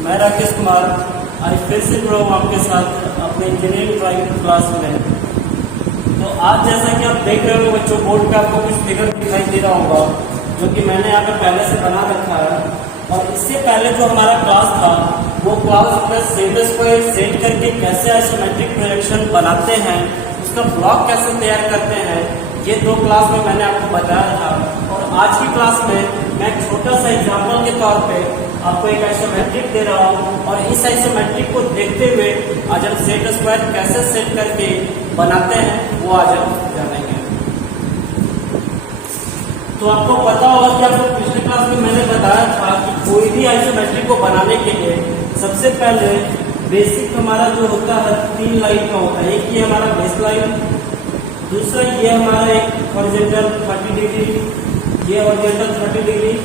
मैं राकेश कुमार आज फिर से जुड़ा हूँ आपके साथ अपने इंजीनियरिंग ड्राइंग क्लास में। तो आज जैसा कि आप देख रहे हो बच्चों, बोर्ड पे आपको कुछ फिगर दिखाई दे रहा होगा जो कि मैंने यहाँ पे पहले से बना रखा है। और इससे पहले जो हमारा क्लास था वो क्लास में सेट स्क्वायर सेट करके कैसे आइसोमेट्रिक प्रोजेक्शन बनाते हैं, उसका ब्लॉक कैसे तैयार करते हैं, ये दो क्लास में मैंने आपको बताया था। और आज की क्लास में मैं एक छोटा सा एग्जाम्पल के तौर पे आपको एक आइसोमेट्रिक दे रहा हूँ और इस आइसोमेट्रिक को देखते हुए आज हम सेट स्क्वायर कैसे सेट करके बनाते हैं वो आज हम जानेंगे। तो आपको पता होगा कि आपको पिछले क्लास में मैंने बताया था कि कोई भी आइसोमेट्रिक को बनाने के लिए सबसे पहले बेसिक हमारा जो होता है 3 लाइन का होता है। एक ये हमारा बेस लाइन, दूसरा ये हमारा एक हॉरिजॉन्टल 30 डिग्री, ये हॉरिजॉन्टल 30 डिग्री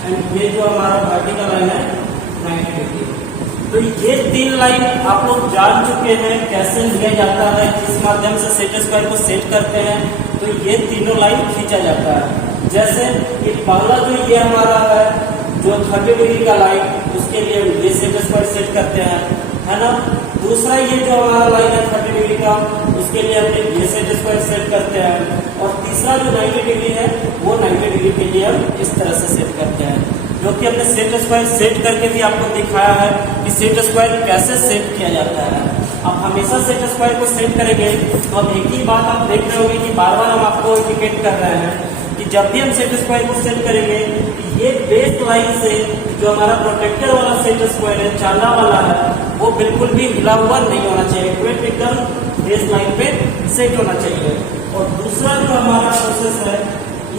एंड ये जो हमारा वर्टिकल लाइन है 90 डिग्री। तो ये 3 लाइन आप लोग जान चुके हैं कैसे लिया जाता है, किस माध्यम से सेट स्क्वायर को सेट करते हैं। तो ये तीनों लाइन खींचा जाता है। जैसे कि पहला जो ये हमारा है जो 30 डिग्री का लाइन, उसके लिए ये सेट स्क्वायर सेट करते हैं, है ना। दूसरा ये जो हमारा लाइन है 30 डिग्री का, उसके लिए हम ये सेट स्क्वायर सेट करते हैं। और तीसरा जो 90 डिग्री है वो 90 डिग्री के लिए हम इस तरह से सेट करते हैं, जो कि हमने सेट स्क्वायर सेट करके भी आपको दिखाया है कि सेट स्क्वायर कैसे सेट किया जाता है। आप हमेशा सेट स्क्वायर को सेट करेंगे तो अब एक ही बात आप देख रहे होंगे कि बार बार हम आपको इंडिकेट कर रहे हैं कि जब भी हम सेट स्क्वायर को सेट करेंगे ये बेस लाइन से जो हमारा प्रोटेक्टर वाला सेट स्क्वायर है, चांदा वाला है, वो बिल्कुल भी हिला हुआ नहीं होना चाहिए, एकदम बेस लाइन पे सेट होना चाहिए। और दूसरा जो हमारा प्रोसेस है,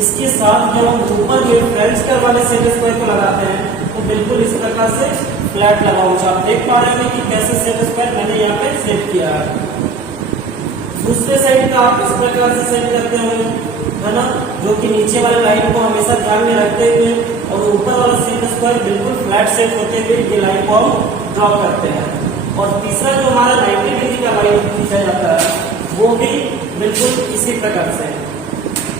इसके साथ जब हम ऊपर जो फ्रेंच कर्व वाले सेट स्क्वायर को लगाते हैं तो बिल्कुल इस प्रकार से फ्लैट लगा हुआ। आप देख पा रहे हैं कि कैसे सेट स्क्वायर मैंने यहाँ पे सेट किया है। दूसरे साइड का आप इस प्रकार से सेट करते हैं, है ना, जो कि नीचे वाले लाइन को हमेशा ध्यान में रखते हुए और ऊपर वाला सेट स्क्वायर बिल्कुल फ्लैट सेट होते हुए ये लाइन को हम ड्रॉ करते हैं। और तीसरा जो हमारा 90 डिग्री का लाइन खींचा जाता है वो भी बिल्कुल इसी प्रकार से,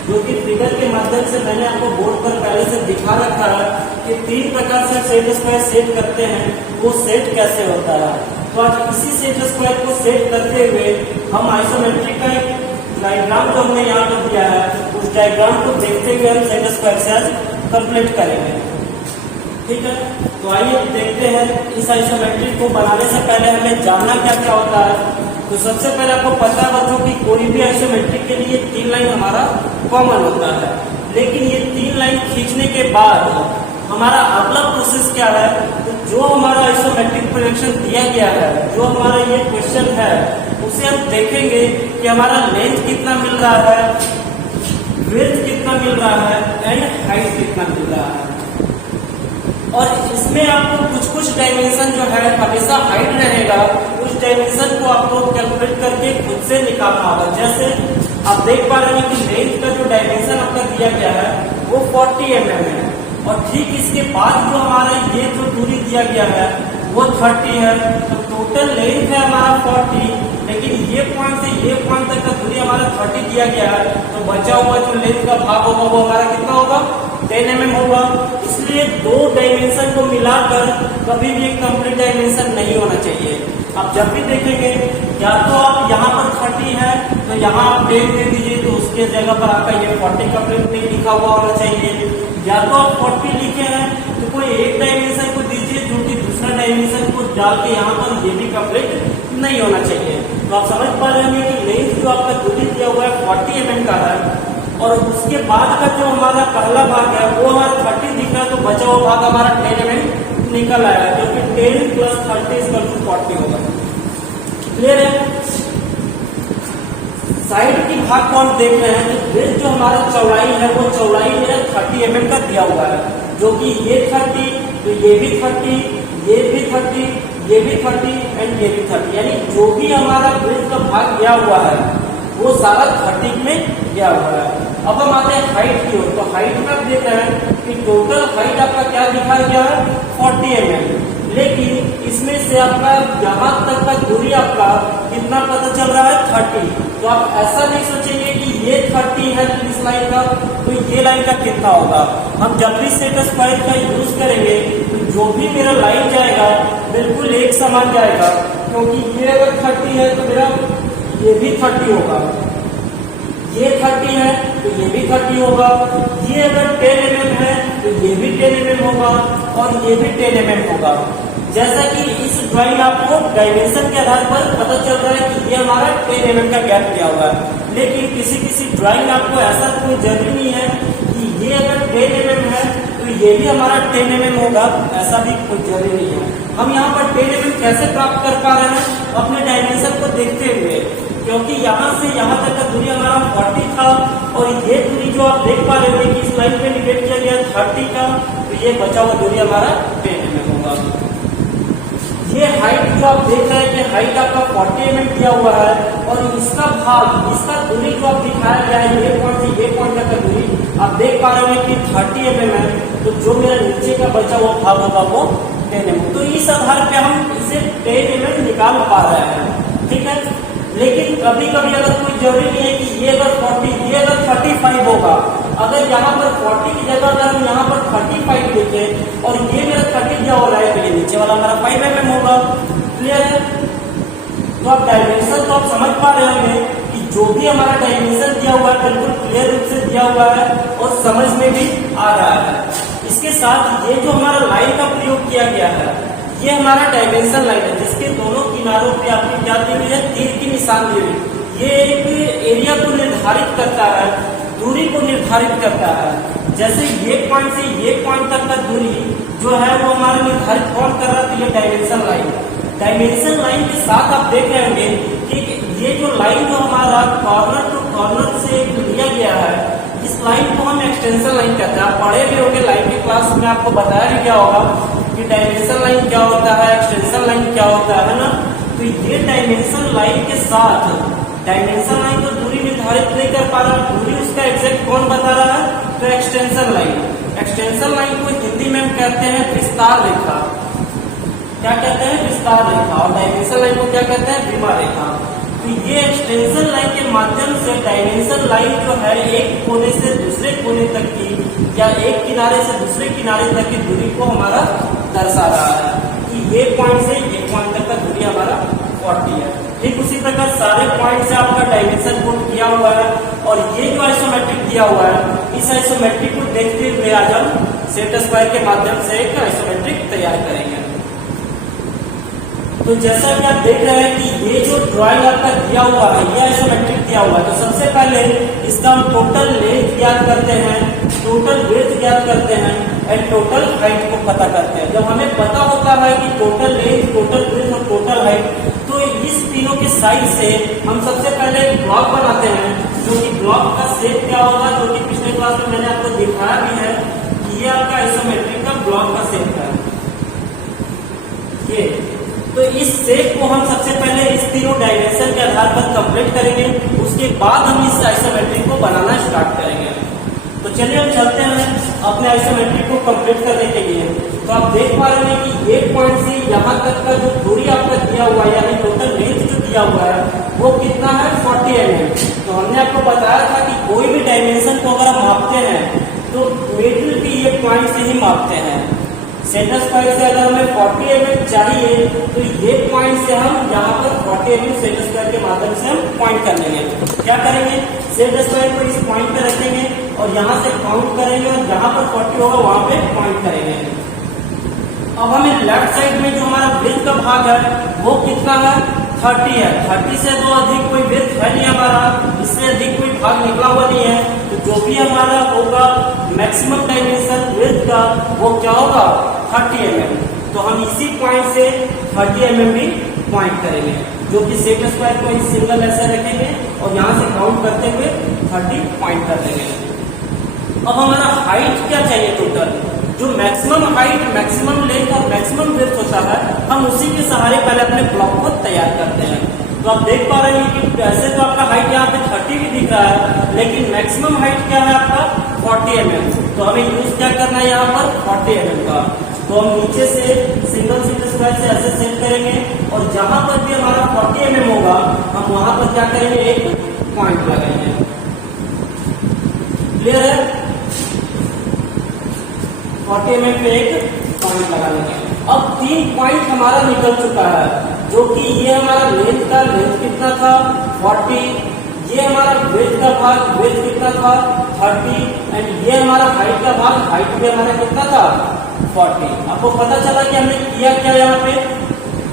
जो कि फिगर के माध्यम से मैंने आपको बोर्ड पर पहले से दिखा रखा है कि 3 प्रकार से सेट स्क्वायर सेट करते हैं, वो सेट कैसे होता है। तो आज इसी सेट स्क्वायर को सेट करते हुए हम आइसोमेट्रिक का एक डायग्राम जो हमने यहाँ पर दिया है उस डायग्राम को देखते हुए हम सेट स्क्वायर से आज कंप्लीट करेंगे। ठीक है, तो आइए देखते हैं। इस आइसोमेट्रिक को बनाने से पहले हमें जानना क्या क्या होता है। तो सबसे पहले आपको पता है बच्चों कि कोई भी आइसोमेट्रिक के लिए 3 लाइन हमारा कॉमन होता है, लेकिन ये 3 लाइन खींचने के बाद हमारा अगला प्रोसेस क्या है। तो जो हमारा आइसोमेट्रिक प्रोजेक्शन दिया गया है, जो हमारा ये क्वेश्चन है, उसे हम देखेंगे कि हमारा लेंथ कितना मिल रहा है, विड्थ कितना मिल रहा है एंड हाइट कितना मिल रहा है। और इसमें आपको कुछ डायमेंशन जो है हमेशा हाइड रहेगा, उस डायमेंशन को आपको कैलकुलेट करके खुद से निकालना होगा। जैसे आप देख पा रहे हैं कि लेंथ का जो डायमेंशन आपका दिया गया है वो 40 mm है, और ठीक इसके बाद जो हमारा ये जो दूरी दिया गया है वो 30 है। तो टोटल लेंथ है हमारा 40, लेकिन ये पॉइंट से ये पॉइंट तक का दूरी हमारा 30 दिया गया है। तो बचा हुआ जो लेंथ का भाग होगा वो हमारा कितना होगा, 10 mm होगा। इसलिए 2 डायमेंशन को मिलाकर कभी भी एक कंप्लीट डायमेंशन नहीं होना चाहिए। आप जब भी देखेंगे या तो आप यहाँ पर 30 है तो यहाँ आप 10 दे दीजिए, तो उसके जगह पर आपका ये 40 कंप्लीट नहीं लिखा हुआ होना चाहिए। या तो आप 40 लिखे हैं तो कोई एक डायमेंशन को दीजिए जो कि दूसरा डायमेंशन को डाल के यहाँ पर ये भी कंप्लीट नहीं होना चाहिए। तो आप समझ पा रहे होंगे कि लेंथ जो आपका दूरी दिया हुआ है 40 mm का है, और उसके बाद का जो हमारा पहला भाग है वो हमारा 30 दिख रहा है, तो बचा हुआ भाग हमारा 10 mm निकल आया है, जो कि 10 + 30 = 40 होगा। क्लियर है। साइड की भाग को हम देख रहे हैं तो विड्थ जो हमारा चौड़ाई है वो चौड़ाई है 30 mm का दिया हुआ है, जो कि ये 30, तो ये भी 30, ये भी 30, ये भी 30 एंड ये भी 30, यानी जो भी हमारा विड्थ का भाग दिया हुआ है वो सारा 30 में दिया हुआ है। अब हम आते हैं हाइट की ओर। तो हाइट में आप देख रहे हैं कि टोटल हाइट आपका क्या दिखाया गया है 40 mm, लेकिन इसमें से आपका यहाँ तक का दूरी आपका कितना पता चल रहा है 30। तो आप ऐसा नहीं सोचेंगे कि ये 30 है इस लाइन का, तो ये लाइन का कितना होगा। हम जब भी सेट स्क्वायर का यूज करेंगे तो जो भी मेरा लाइन जाएगा एक समान जाएगा, क्योंकि ये अगर 30 है तो मेरा ये भी 30 होगा, ये 30 है तो ये भी 30 होगा, ये अगर 10 mm है तो ये भी 10 mm होगा और ये भी 10 mm होगा। जैसा कि इस ड्राइंग आपको डायमेंशन के आधार पर पता चल रहा है कि ये हमारा 10 mm का गैप दिया हुआ है, लेकिन किसी किसी ड्राइंग आपको ऐसा कोई जरूरी नहीं है कि ये अगर 10 mm है तो ये भी हमारा 10 mm होगा, ऐसा भी कोई जरूरी नहीं है। हम यहाँ पर 10 mm कैसे प्राप्त कर पा रहे हैं? अपने डायमेंशन को देखते हुए, क्योंकि यहाँ से यहाँ तक का दूरी हमारा 40 था और ये दूरी जो आप देख पा रहे हो कि इस लाइन पे इंडिकेट किया गया 30 का, तो ये बचा हुआ दूरी हमारा 10 mm होगा। ये हाइट जो आप देख रहे हैं कि हाइट आपका 40 mm दिया हुआ है और इसका भाग, इसका दूरी जो आप दिखाया गया है ये पॉइंट से ये पॉइंट तक का दूरी आप देख पा रहे हो कि 30 mm है, तो जो मेरा नीचे का बचा हुआ भाग होगा वो 10 mm। तो इस आधार पे हम इसे 10 mm निकाल पा रहे हैं, ठीक है। लेकिन कभी कभी अगर कोई जरूरी नहीं है कि ये अगर 40, ये अगर 35 होगा, अगर यहाँ पर 40 की जगह अगर हम यहाँ पर 35 देखें और ये मेरा 30 दिया हो रहा है तो ये नीचे वाला हमारा 5 mm होगा। क्लियर है? तो आप डायमेंशन तो आप समझ पा रहे होंगे कि जो भी हमारा डायमेंशन दिया हुआ है बिल्कुल क्लियर रूप से दिया हुआ है और समझ में भी आ रहा है। इसके साथ ये जो हमारा लाइन का प्रयोग किया गया है, ये हमारा डायमेंशन लाइन है जिसके दोनों किनारों पे आपकी क्या दी हुई है? तीर की निशान दी हुई। ये एक एरिया को निर्धारित करता है, दूरी को निर्धारित करता है। जैसे ये पॉइंट से ये पॉइंट तक का दूरी जो है वो हमारा निर्धारित कौन कर रहा है? तो ये डायमेंशन लाइन। डायमेंशन लाइन के साथ आप देख रहे होंगे कि ये जो लाइन जो हमारा कॉर्नर टू कॉर्नर से लिया गया है, इस लाइन को हम एक्सटेंशन लाइन कहते हैं। आप पढ़े भी होंगे, लाइन की क्लास में आपको बताया भी क्या होगा कि डायमेंशन लाइन क्या होता है, एक्सटेंशन लाइन क्या होता है ना। तो ये डायमेंशन लाइन के साथ, डायमेंशन लाइन तो दूरी निर्धारित नहीं कर पा रहा, दूरी उसका एग्जैक्ट कौन बता रहा है? तो एक्सटेंशन लाइन। एक्सटेंशन लाइन को हिंदी में हम कहते हैं विस्तार रेखा। क्या कहते हैं? विस्तार रेखा। और डायमेंशन लाइन को क्या कहते हैं? विमा रेखा। तो ये एक्सटेंशन लाइन के माध्यम से डायमेंशन लाइन जो है एक कोने से दूसरे कोने तक की या एक किनारे से दूसरे किनारे तक की दूरी को हमारा दर्शा रहा है कि ये पॉइंट से ये पॉइंट तक का दूरी हमारा 40 है। ठीक उसी प्रकार सारे पॉइंट से आपका डायमेंशन पुट किया हुआ है और ये जो आइसोमेट्रिक दिया हुआ है, इस आइसोमेट्रिक को देखते हुए आज हम सेट स्क्वायर के माध्यम से एक आइसोमेट्रिक तैयार करेंगे। तो जैसा कि आप देख रहे हैं कि ये जो ड्राइंग आपका दिया हुआ है, ये आइसोमेट्रिक दिया हुआ है, तो सबसे पहले इसका हम टोटल लेंथ ज्ञात करते हैं, टोटल ब्रेड्थ ज्ञात करते हैं एंड टोटल हाइट को पता करते हैं। जब हमें पता होता है कि टोटल लेंथ, टोटल ब्रेड्थ और टोटल हाइट, तो इस तीनों के साइड से हम सबसे पहले एक ब्लॉक बनाते हैं, जो कि ब्लॉक का शेप क्या होगा, जो कि पिछले क्लास में मैंने आपको दिखाया भी है कि ये आपका आइसोमेट्रिक का ब्लॉक का शेप है। ये तो इस शेप को हम सबसे पहले इस तीनों डायमेंशन के आधार पर कंप्लीट करेंगे, उसके बाद हम इस आइसोमेट्रिक को बनाना स्टार्ट करेंगे। तो चलिए हम चलते हैं अपने आइसोमेट्रिक को कंप्लीट करने के लिए। तो आप देख पा रहे हैं कि एक पॉइंट से यहाँ तक का जो दूरी आपका दिया हुआ है, यानी टोटल लेंथ जो दिया हुआ है वो कितना है? 40 mm। तो हमने आपको बताया था कि कोई भी डायमेंशन को अगर हम मापते हैं तो मिडिल के ये पॉइंट से ही मापते हैं। सेट स्क्वायर से अगर हमें 40 mm चाहिए तो ये पॉइंट से हम यहाँ पर 40 mm सेट स्क्वायर के माध्यम से हम पॉइंट कर लेंगे। क्या करेंगे? सेट स्क्वायर को इस पॉइंट पे रखेंगे और यहाँ से काउंट करेंगे और जहाँ पर 40 होगा वहां पे पॉइंट करेंगे। अब हमें लेफ्ट साइड में जो हमारा ब्रेथ का भाग है वो कितना है? 30 है। 30 से तो अधिक कोई ब्रेथ है नहीं हमारा, इससे अधिक कोई भाग निकला हुआ नहीं है। तो जो भी हमारा होगा मैक्सिमम डायमेंशन ब्रेथ का वो क्या होगा? 30 mm। तो हम इसी पॉइंट से 30 mm भी पॉइंट करेंगे, जो कि सेट स्क्वायर को इस सिंगल ऐसे रखेंगे और यहाँ से काउंट करते हुए 30 पॉइंट कर देंगे। अब हमारा हाइट क्या चाहिए? टोटल जो मैक्सिमम हाइट, मैक्सिमम लेंथ और मैक्सिमम ब्रेथ होता है, हम उसी के सहारे पहले अपने ब्लॉक को तैयार करते हैं। तो आप देख पा रहे हैं कि ऐसे तो आपका हाइट यहाँ पे 30 भी दिख रहा है, लेकिन मैक्सिमम हाइट क्या है आपका? 40 mm। तो हमें यूज क्या करना है यहाँ पर? 40 mm का। तो हम नीचे से सिंगल सेट स्क्वायर से ऐसे सेट करेंगे और जहां पर भी हमारा 40 mm होगा हम वहां पर क्या करेंगे? एक पॉइंट लगाएंगे। क्लियर है? 40 mm पे एक पॉइंट लगा लेंगे। अब 3 पॉइंट हमारा निकल चुका है, जो कि ये हमारा लेंथ का लेंथ कितना था 40, ये हमारा ब्रेथ का भाग ब्रेथ कितना था 30, एंड ये हमारा हाइट का भाग हाइट भी हमारा कितना था 40। आपको पता चला कि हमने किया क्या, यहाँ पे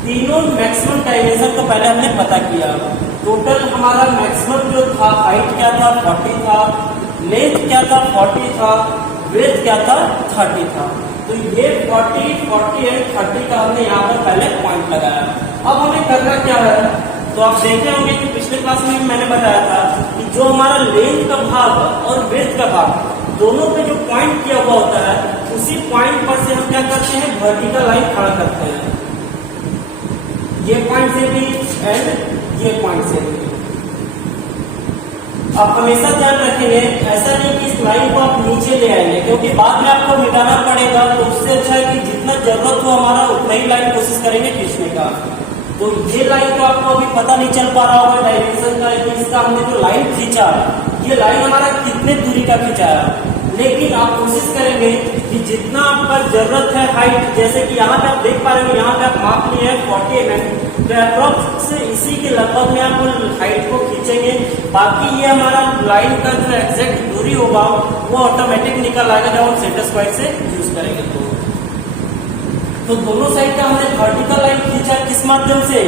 तीनों मैक्सिमम डायमेंशन को पहले हमने पता किया। टोटल हमारा मैक्सिमम जो था हाइट क्या था 40 था, लेंथ क्या था 40 था, ब्रेथ क्या था 30 था। तो ये 40, 40 एंड 30 का हमने यहाँ पर पहले पॉइंट लगाया। अब हमें करना क्या है, तो आप देखे होंगे कि पिछले क्लास में मैंने बताया था कि जो हमारा लेंथ का भाग और ब्रेथ का भाग दोनों पे जो पॉइंट किया हुआ होता है, उसी पॉइंट पर से हम क्या करते हैं, वर्टिकल लाइन खड़ा करते हैं, ये पॉइंट से भी एंड ये पॉइंट से भी। आप हमेशा ध्यान रखेंगे, ऐसा नहीं कि इस लाइन को आप नीचे ले आएंगे, क्योंकि बाद में आपको मिटाना पड़ेगा। तो उससे अच्छा है कि जितना जरूरत हो हमारा उतना ही लाइन कोशिश करेंगे खींचने का। तो ये लाइन तो आपको अभी पता नहीं चल पा रहा होगा डायमेंशन का, कि इसका हमने जो लाइन खींचा, ये लाइन हमारा कितने दूरी का खींचा है। लेकिन आप कोशिश करेंगे कि जितना आपका जरूरत है हाइट, जैसे कि यहाँ पे आप देख पा रहे हैं, यहाँ पे आप माप लिए हैं 40 mm, तो अप्रोक्स इसी के लगभग में आप हाइट को खींचेंगे। बाकी ये हमारा लाइन का जो एग्जैक्ट दूरी होगा वो ऑटोमेटिक निकल आएगा जब हम सेंटर स्क्वायर से यूज करेंगे। तो दोनों साइड का हमने वर्टिकल लाइन खींचा किस माध्यम से,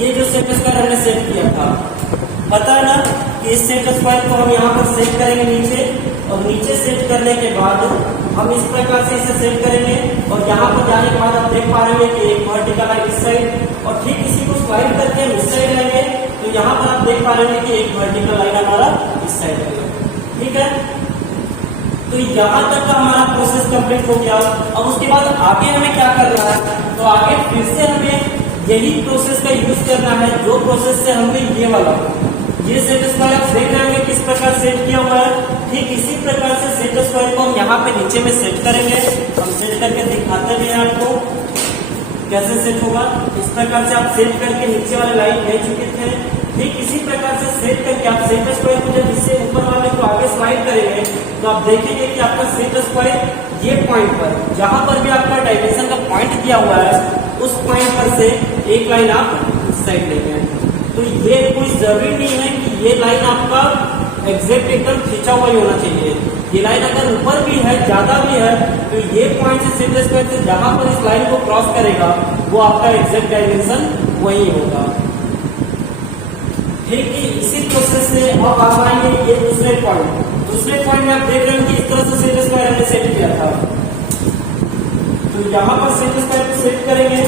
ये जो सेंटर स्क्वायर हमने सेट किया था, पता है ना कि इस सेंटर स्क्वायर को हम यहाँ पर सेट करेंगे नीचे, और नीचे सेट करने के बाद हम इस प्रकार से इसे सेट करेंगे। और यहाँ पर जाने के बाद आप देख पा रहे हैं कि एक वर्टिकल लाइन इस साइड, और ठीक इसी को स्लाइड करके हम इस साइड लेंगे, तो यहाँ पर आप देख पा रहे हैं कि एक वर्टिकल लाइन हमारा इस साइड है। ठीक है, तो यहाँ तक का हमारा प्रोसेस कंप्लीट हो गया। अब उसके बाद आगे हमें क्या करना है, तो आगे फिर से हमें यही प्रोसेस का यूज करना है, जो प्रोसेस से हमने ये वाला ये सेट स्क्वायर आप देख रहे होंगे किस प्रकार सेट किया हुआ है। ठीक इसी प्रकार से सेट स्क्वायर को हम यहाँ पे नीचे में सेट करेंगे। हम सेट करके दिखाते भी हैं आपको कैसे सेट होगा। इस प्रकार से आप सेट करके नीचे वाले लाइन ले चुके थे। ठीक इसी प्रकार से सेट करके आप सेट स्क्वायर को जब इससे ऊपर वाले को आगे स्लाइड करेंगे, तो आप देखेंगे कि आपका सेट स्क्वायर ये पॉइंट पर, जहां पर भी आपका डायमेंशन का पॉइंट दिया हुआ है, उस पॉइंट पर से एक लाइन आप इस साइड लेंगे। तो ये कोई जरूरी नहीं है कि ये लाइन आपका एग्जैक्ट एकदम खींचा हुआ ही होना चाहिए। ये लाइन अगर ऊपर भी है, ज्यादा भी है, तो ये पॉइंट से सेट स्क्वायर से जहां पर इस लाइन को क्रॉस करेगा वो आपका एग्जैक्ट डायमेंशन वही होगा। ठीक है, इसी प्रोसेस से अब आप आएंगे ये दूसरे पॉइंट में आप देख रहे हैं कि इस तरह से सेट स्क्वायर हमने सेट किया था। तो यहाँ पर सेट स्क्वायर को सेट करेंगे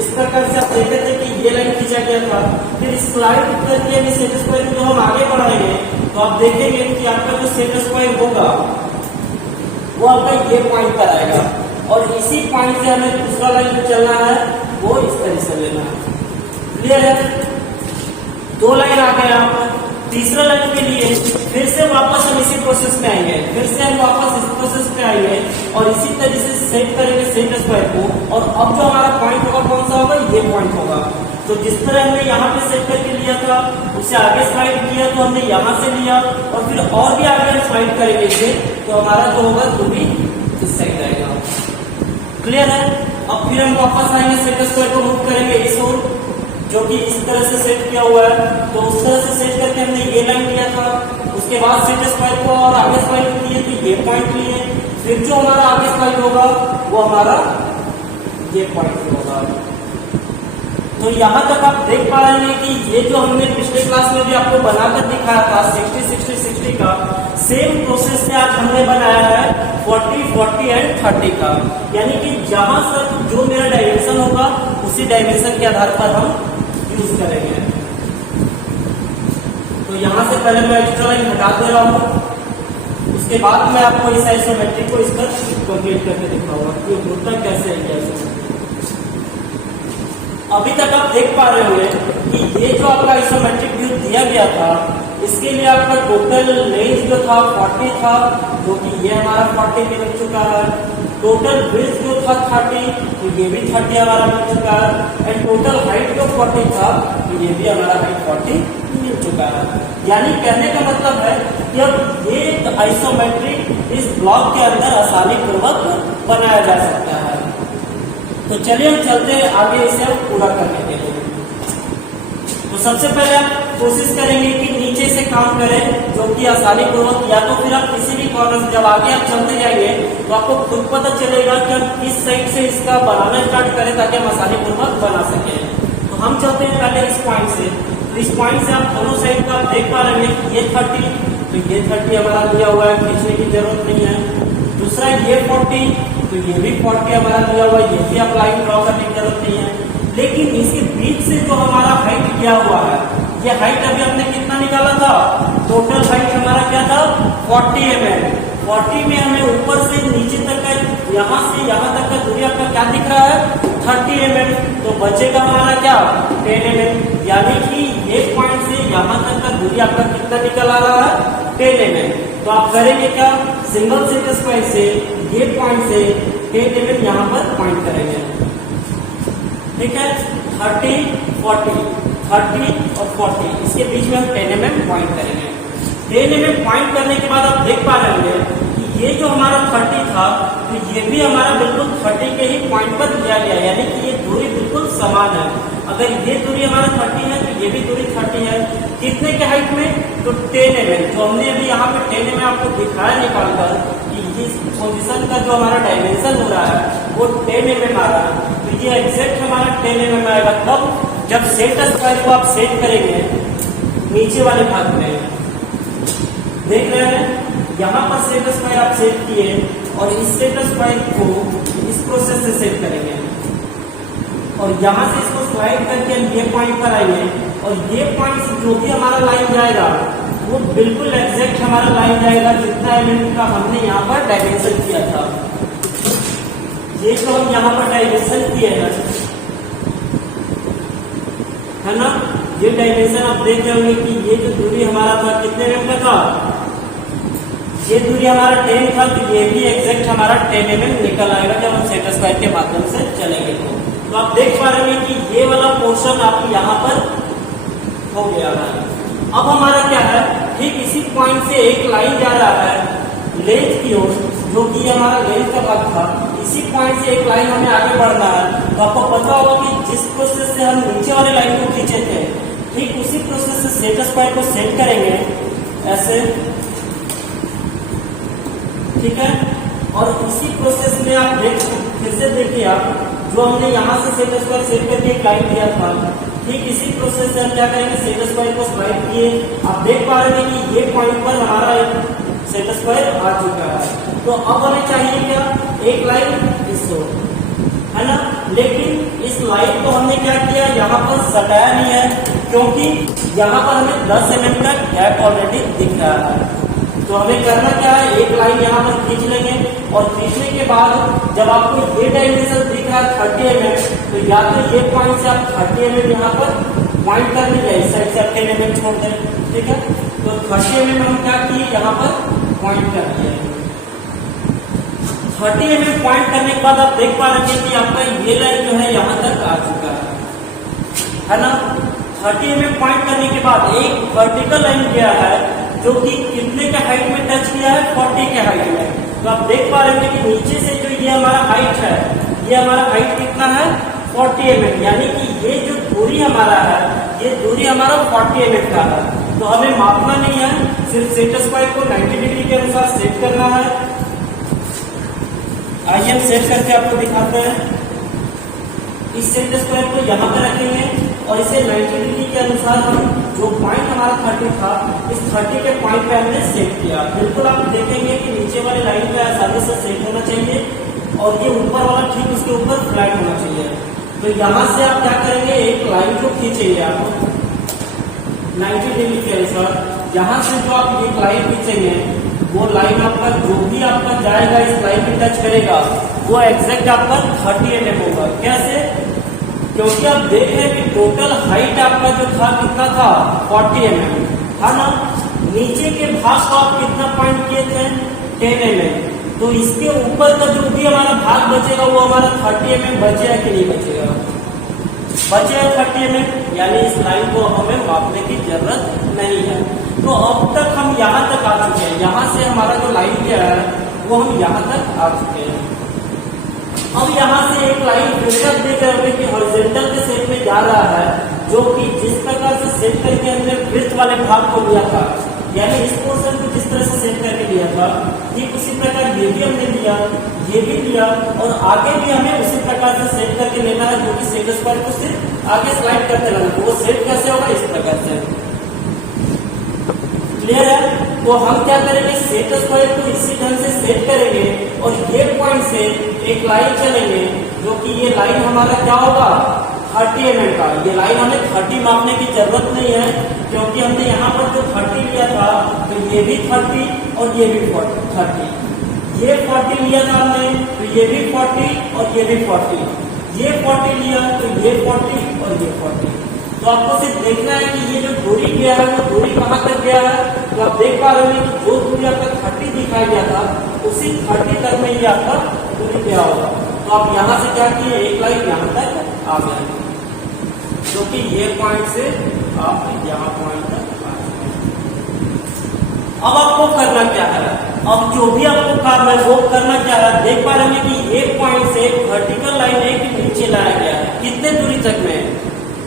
इस प्रकार से। आप देखे थे कि ये लाइन खींचा गया था, फिर स्लाइड करके अभी सेट स्क्वायर को हम आगे बढ़ाएंगे, तो आप देखेंगे कि आपका जो सेट स्क्वायर होगा वो आपका ये पॉइंट पर आएगा, और इसी पॉइंट से हमें दूसरा लाइन जो चलना है वो इस तरह से लेना है। क्लियर है, 2 लाइन आ गए यहाँ पर। तीसरा लाइन के लिए फिर से वापस हम इसी प्रोसेस में आएंगे, फिर से हम वापस इस प्रोसेस में आएंगे और इसी तरीके से सेट करेंगे सेट स्क्वायर को। और अब जो हमारा पॉइंट होगा कौन सा होगा, ये पॉइंट होगा। तो जिस तरह हमने यहाँ पे सेट करके लिया था, उससे आगे स्लाइड किया तो हमने यहाँ से लिया, और फिर और भी आगे स्लाइड करेंगे इसे, तो हमारा जो होगा वो भी इस साइड आएगा। क्लियर है, अब फिर हम वापस आएंगे सेट स्क्वायर को मूव करेंगे इस ओर, जो कि इस तरह से सेट किया हुआ है। तो उस तरह से सेट करके हमने ये लाइन लिया था, उसके बाद सेट स्क्वायर को और आगे स्लाइड किए तो ये पॉइंट लिए, फिर जो हमारा आगे स्लाइड होगा वो हमारा ये पॉइंट होगा। तो यहाँ तक आप देख पा रहे हैं कि ये जो हमने पिछले क्लास में भी आपको बनाकर दिखाया था 60-60-60 का, सेम प्रोसेस से आज हमने बनाया है 40-40 एंड 30 का। यानी कि जहां से जो मेरा डायमेंशन होगा उसी डायमेंशन के आधार पर हम यूज करेंगे। तो यहाँ से पहले मैं एक्स्ट्रा लाइन हटा दे रहा हूँ, उसके बाद मैं आपको इस आइसोमेट्रिक को इस पर कंप्लीट करके दिखाऊंगा कि होता कैसे है। कैसे अभी तक आप देख पा रहे होंगे कि ये जो आपका आइसोमेट्रिक व्यू दिया गया था, इसके लिए आपका टोटल लेंथ जो था 40 था, जो कि ये हमारा 40 मिल चुका है। टोटल ब्रेथ जो था 30, तो ये भी 30 हमारा मिल चुका है। एंड टोटल हाइट जो 40 था, तो ये भी हमारा हाइट 40 मिल चुका है। यानी कहने का मतलब है कि अब ये आइसोमेट्रिक इस ब्लॉक के अंदर आसानी पूर्वक बनाया जा सकता है। तो चलिए हम चलते हैं आगे इसे हम पूरा करने के लिए। तो सबसे पहले आप कोशिश करेंगे कि नीचे से काम करें, जो कि आसानी पूर्वक, या तो फिर आप किसी भी कॉर्नर से जब आगे आप चलते जाएंगे तो आपको खुद पता चलेगा कि हम किस साइड से इसका बनाना स्टार्ट करें ताकि हम आसानी पूर्वक बना सकें। तो हम चलते हैं पहले इस पॉइंट से। तो इस पॉइंट से आप दोनों साइड का आप देख पा रहे हैं कि ये 30, तो ये 30 हमारा दिया हुआ है, खींचने की जरूरत नहीं है। दूसरा ये 40, तो ये भी 40 हमारा दिया हुआ है, ये भी आप लाइन ड्रॉ करने की जरूरत नहीं है। लेकिन इसके बीच से जो हमारा हाइट दिया हुआ है, ये हाइट अभी हमने कितना निकाला था, टोटल हाइट हमारा क्या था 40 mm। 40 में हमें ऊपर से नीचे तक का, यहाँ से यहाँ तक का दूरी आपका क्या दिख रहा है 30 mm। तो बचेगा हमारा क्या 10 mm, यानी कि ये पॉइंट से यहाँ तक का दूरी आपका कितना निकल आ रहा है 10 mm। तो आप करेंगे क्या, सिंगल सेट स्क्वायर से ये पॉइंट से 10 mm यहाँ पर पॉइंट करेंगे। ठीक है, 30, 40, 30 और 40, इसके बीच में हम 10 mm पॉइंट करेंगे। 10 mm पॉइंट करने के बाद आप देख पा रहे होंगे कि ये जो हमारा 30 था, तो ये भी हमारा बिल्कुल 30 के ही पॉइंट पर दिया गया, यानी कि ये दूरी बिल्कुल समान है। अगर ये दूरी हमारा 30 है तो ये भी दूरी 30 है। कितने के हाइट में, तो 10 mm। तो हमने अभी यहाँ पे 10 mm आपको दिखाया निकालकर कि इस पोजीशन का जो हमारा डायमेंशन हो रहा है वो 10 mm आ रहा है। तो ये एग्जैक्ट हमारा 10 mm आएगा तब जब सेट स्क्वायर को आप सेट करेंगे नीचे वाले भाग में। देख रहे हैं यहाँ पर सेट स्क्वायर आप सेट किए और इस सेट स्क्वायर को इस प्रोसेस से सेट करेंगे और यहाँ से इसको स्लाइड करके हम ये पॉइंट पर आएंगे और ये पॉइंट से जो भी हमारा लाइन जाएगा वो बिल्कुल एग्जैक्ट हमारा लाइन जाएगा जितना एलिमेंट का हमने यहाँ पर डायमेंशन किया था। ये जो हम यहाँ पर डायमेंशन किए हैं, है ना, ये डायमेंशन आप देख रहे होंगे कि ये जो दूरी हमारा था कितने mm का था, ये दूरी हमारा 10 था, तो ये भी एग्जैक्ट हमारा 10 mm निकल आएगा जब हम सेट स्क्वायर के माध्यम से चलेंगे। तो आप देख पा रहे हैं कि ये वाला पोर्शन आप यहाँ पर हो गया है। अब हमारा क्या है, ठीक इसी पॉइंट से एक लाइन जा रहा है लेंथ की ओर, जो कि हमारा लेंथ का भाग था। इसी पॉइंट से एक लाइन हमें आगे बढ़ना है। तो आपको पता होगा कि जिस प्रोसेस से हम नीचे वाले लाइन को खींचे थे, ठीक उसी प्रोसेस से सेट स्क्वायर को सेट करेंगे ऐसे। ठीक है, और इसी प्रोसेस में आप फिर से देखिए, आप जो हमने यहाँ से सेट स्क्वायर सेट करके एक लाइन दिया था, ठीक इसी प्रोसेस से हम क्या करेंगे, सेट स्क्वायर को स्लाइड किए। आप देख पा रहे हैं कि ये पॉइंट पर हमारा एक सेट स्क्वायर आ चुका है। तो अब हमें चाहिए क्या, एक लाइन इस ओर, है ना। लेकिन इस लाइन को हमने क्या किया, यहाँ पर सटाया नहीं है, क्योंकि यहाँ पर हमें 10 mm का गैप ऑलरेडी दिख रहा है। तो हमें करना क्या है, एक लाइन यहाँ पर खींच लेंगे और खींचने के बाद जब आपको ये डायमेंशन दिख रहा है 30 mm, तो या तो ये पॉइंट से आप 30 mm यहाँ पर पॉइंट कर लीजिए, इस साइड से आप 10 mm छोड़ दें। ठीक है, तो 30 mm हम क्या किए, यहाँ पर पॉइंट कर दिए। 30 mm पॉइंट करने के बाद आप देख पा रहे हैं कि आपका ये लाइन जो है यहाँ तक आ चुका है ना। 30 mm पॉइंट करने के बाद एक वर्टिकल लाइन गया है जो कि कितने के हाइट में टच किया है, 40 के हाइट में। तो आप देख पा रहे हैं कि नीचे से जो ये हमारा हाइट है, ये हमारा हाइट कितना है 40 mm, यानी कि ये जो दूरी हमारा है, ये दूरी हमारा 40 mm का है। तो हमें मापना नहीं है, सिर्फ सेट स्क्वायर को 90 डिग्री के अनुसार सेट करना है। आइए हम सेट करके आपको दिखाते हैं। इस सेट स्क्वायर को यहाँ पर रखेंगे और इसे 90 डिग्री के अनुसार हम जो पॉइंट हमारा 30 था, इस 30 के पॉइंट पे हमने सेट किया। बिल्कुल आप देखेंगे कि नीचे वाले लाइन पे आसानी से सेट होना चाहिए और ये ऊपर वाला ठीक उसके ऊपर फ्लैट होना चाहिए। तो यहाँ से आप क्या करेंगे, एक लाइन को खींचेंगे आप 90 डिग्री के अनुसार। यहाँ से जो आप एक लाइन खींचेंगे, वो लाइन आपका जो भी आपका जाएगा इस लाइन में टच करेगा, वो एग्जैक्ट आपका 30 mm होगा। कैसे, क्योंकि आप देख रहे हैं कि टोटल हाइट आपका जो था कितना था 40 mm था ना। नीचे के भाग को आप कितना पॉइंट किए थे 10 mm, तो इसके ऊपर का जो भी हमारा भाग बचेगा वो हमारा 30 mm बचेगा कि नहीं बचेगा, बचेगा 30 mm, यानी इस लाइन को हमें मापने की जरूरत नहीं है। तो अब तक हम यहाँ तक आ चुके हैं, यहाँ से हमारा जो लाइन गया है वो हम यहाँ तक आ चुके हैं। अब यहाँ से एक लाइन फिर देख रहे होंगे कि हॉरिजॉन्टल के शेप में जा रहा है, जो कि जिस प्रकार से सेट करके हमने वृत्त वाले भाग को लिया था, यानी इस पोर्शन को जिस तरह से सेट करके लिया था, ठीक उसी प्रकार ये भी हमने लिया, ये भी लिया, और आगे भी हमें उसी प्रकार से सेट करके लेना है, जो कि सेट स्क्वायर को सिर्फ आगे स्लाइड करते रहना। तो वो सेट कैसे होगा, इस प्रकार से। क्लियर है? तो हम क्या करेंगे, सेट स्क्वायर को इसी ढंग से सेट करेंगे और ये पॉइंट से एक लाइन चलेंगे, जो कि ये लाइन हमारा क्या होगा, 30 mm का। ये लाइन हमें 30 मापने की जरूरत नहीं है, क्योंकि हमने यहाँ पर जो 30 लिया था, तो ये भी 30 और ये भी 30, ये 40 लिया था हमने, तो ये भी 40 और ये भी 40, ये 40 लिया तो ये 40 और ये 40। तो आपको सिर्फ देखना है कि ये जो दूरी गया है वो दूरी कहाँ तक गया है। तो आप देख पा रहे हैं कि जो दूरी आपका 30 दिखाया गया था, उसी 30 तक में ये आपका दूरी गया होगा। तो आप यहाँ से क्या किए, एक लाइन यहाँ तक आ गए, जो कि ये पॉइंट से आप यहाँ पॉइंट तक आ गए। अब आपको करना क्या है, अब जो भी आपको काम है वो करना क्या है, देख पा रहे हैं कि एक पॉइंट से वर्टिकल लाइन एक नीचे लाया गया है, कितने दूरी तक में,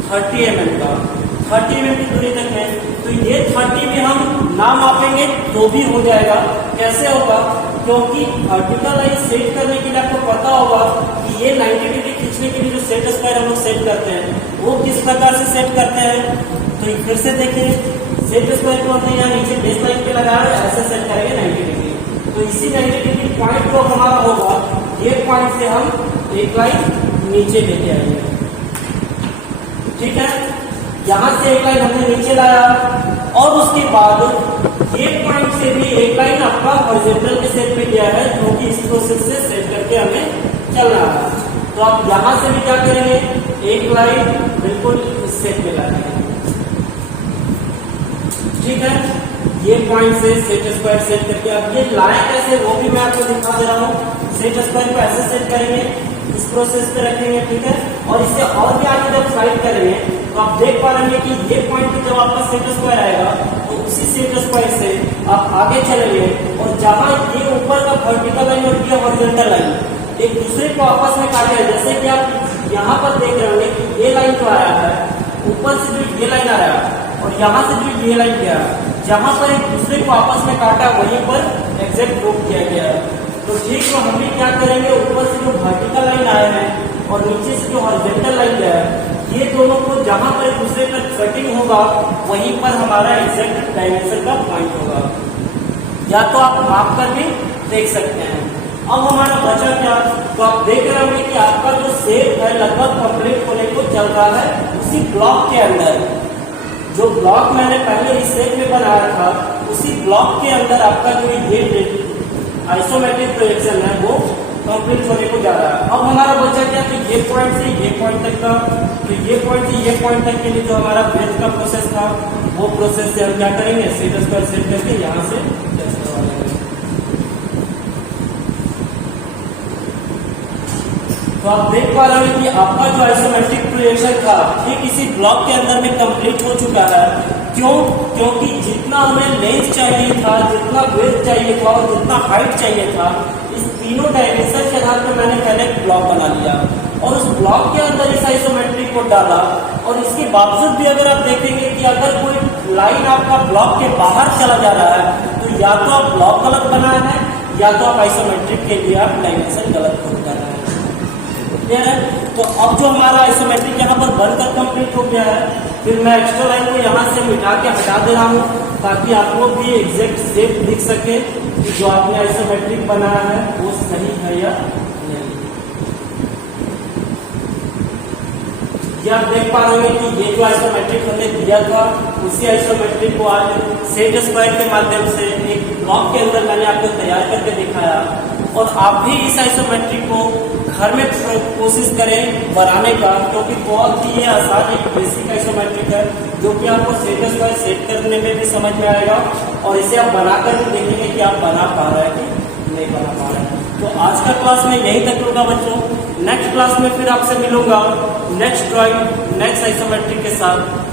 30 mm का, 30 mm की दूरी तक है। तो ये 30 भी हम ना मापेंगे तो भी हो जाएगा। कैसे होगा, क्योंकि वर्टिकल लाइन सेट करने के लिए आपको पता होगा कि ये 90 डिग्री खींचने के लिए जो सेट स्क्वायर हम लोग सेट करते हैं, वो किस प्रकार से सेट करते हैं। तो फिर से देखिए, सेट स्क्वायर को हमने यहाँ नीचे बेस लाइन पे लगाया है, ऐसे सेट करेंगे 90 डिग्री। तो इसी 90 डिग्री पॉइंट जो हमारा होगा, ये पॉइंट से हम एक लाइन नीचे लेके आएंगे। ठीक है, यहाँ से एक लाइन हमने नीचे लाया और उसके बाद ये पॉइंट से भी एक लाइन आपका हॉरिजॉन्टल के सेट में गया है, जो कि इस प्रोसेस से सेट करके हमें चलना है। तो आप यहाँ से भी क्या करेंगे, एक लाइन बिल्कुल इस सेट में लाएंगे। ठीक है, ये पॉइंट से सेट स्क्वायर सेट करके, अब ये लाए कैसे वो भी मैं आपको दिखा दे रहा हूँ। सेट स्क्वायर को ऐसे सेट करेंगे, इस प्रोसेस पे रखेंगे। ठीक है, और इससे और भी आगे जब स्लाइड करेंगे तो आप देख पा रहे हैं कि ये पॉइंट पे जब आपका सेट स्क्वायर आएगा, तो उसी सेट स्क्वायर से आप आगे चलेंगे, और जहां ये ऊपर का वर्टिकल लाइन और ये हॉरिजॉन्टल लाइन एक दूसरे को आपस में काटे, जैसे कि आप यहाँ पर देख रहे होंगे कि ये लाइन जो आया है, ऊपर से जो ये लाइन आ रहा है और यहाँ से जो ये लाइन गया, जहां पर एक दूसरे को आपस में काटा, वहीं पर एग्जैक्ट ड्रॉप किया गया है। तो ठीक, तो हम भी क्या करेंगे, ऊपर से जो वर्टिकल लाइन आए हैं और नीचे से जो हॉरिजॉन्टल लाइन गया है, ये दोनों को जहां पर एक दूसरे का कटिंग होगा, वहीं पर हमारा एग्जैक्ट डायमेंशन का पॉइंट होगा। या तो आप माप कर भी देख सकते हैं। अब हमारा बचा क्या, तो आप देख रहे होंगे कि आपका जो शेप है लगभग कंप्लीट होने को चल रहा है। उसी ब्लॉक के अंदर, जो ब्लॉक मैंने पहले इस शेप में बनाया था, उसी ब्लॉक के अंदर आपका जो ये आइसोमेट्रिक प्रोजेक्शन है वो कंप्लीट होने को जा रहा है। अब हमारा बचा क्या, कि ये पॉइंट से ये पॉइंट तक का, तो ये पॉइंट से ये पॉइंट तक के लिए जो हमारा ब्रेथ का प्रोसेस था, वो प्रोसेस से हम क्या करेंगे, सेट स्क्वायर सेट करके यहाँ से टच करवा लेंगे। तो आप देख पा रहे हैं कि आपका जो आइसोमेट्रिक प्रोजेक्शन था, ठीक इसी ब्लॉक के अंदर में कंप्लीट हो चुका है। क्यों, क्योंकि जितना हमें लेंथ चाहिए था, जितना ब्रेथ चाहिए था और जितना हाइट चाहिए था, इस तीनों डायमेंशन के आधार पर मैंने पहले एक ब्लॉक बना लिया और उस ब्लॉक के अंदर इस आइसोमेट्रिक को डाला। और इसके बावजूद भी अगर आप देखेंगे कि अगर कोई लाइन आपका ब्लॉक के बाहर चला जा रहा है, तो या तो आप ब्लॉक गलत बनाए हैं, या तो आप आइसोमेट्रिक के लिए आप डायमेंशन गलत कर रहे हैं। क्लियर है? तो अब जो हमारा आइसोमेट्रिक यहाँ पर बनकर कंप्लीट हो गया है, फिर मैं एक्स्ट्रा लाइन को यहाँ से मिटा के हटा दे रहा हूँ, ताकि आपको भी एग्जैक्ट शेप दिख सके कि जो आपने आइसोमेट्रिक बनाया है वो सही है या नहीं। ये आप देख पा रहे हैं कि ये जो आइसोमेट्रिक हमने दिया था, उसी आइसोमेट्रिक को आज सेट स्क्वायर के माध्यम से एक ब्लॉक के अंदर मैंने आपको तैयार करके दिखाया। और आप भी इस आइसोमेट्रिक को घर में कोशिश करें बनाने का, क्योंकि बहुत ही ये आसान एक बेसिक आइसोमेट्रिक है, जो कि आपको सेट स्क्वायर सेट करने में भी समझ में आएगा, और इसे आप बनाकर भी देखेंगे कि आप बना पा रहे हैं कि नहीं बना पा रहे हैं। तो आज का क्लास में यही तक होगा बच्चों। नेक्स्ट क्लास में फिर आपसे मिलूंगा नेक्स्ट ड्राइंग, नेक्स्ट आइसोमेट्रिक के साथ।